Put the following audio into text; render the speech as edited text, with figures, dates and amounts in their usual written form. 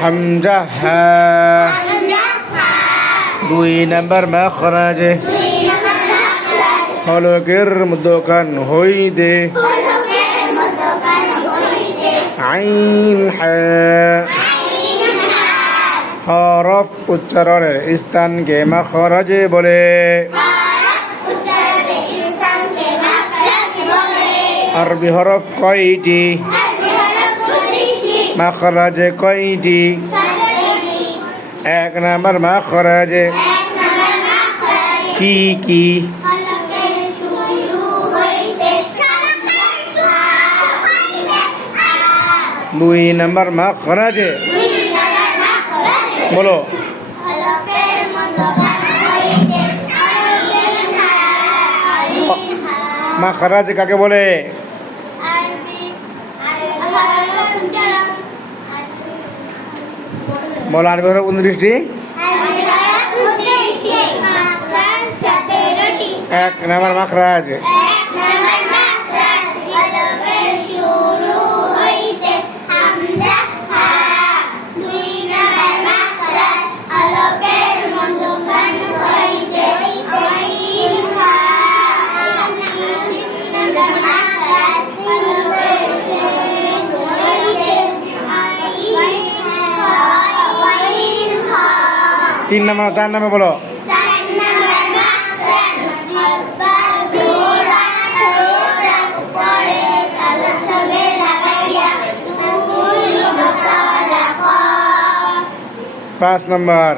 হামজা হা। 2 number মাখরাজে হলকের মধ্যখান হইতে আইন হা। হরফ উচ্চারণের স্থানকে মাখরাজে বলে। আরবি হরফ কয়টি? মাখরাজে কয়টি? 1 নাম্বার মাখরাজে কি কি? 2 নাম্বার মাখরাজে বলো। মাখরাজ কাকে বলে? বলো আরবি হরফ 29টি। 1 নাম্বার মাখরাজ তিন নাম্বার 4 নাম্বার বলো। পাঁচ নাম্বার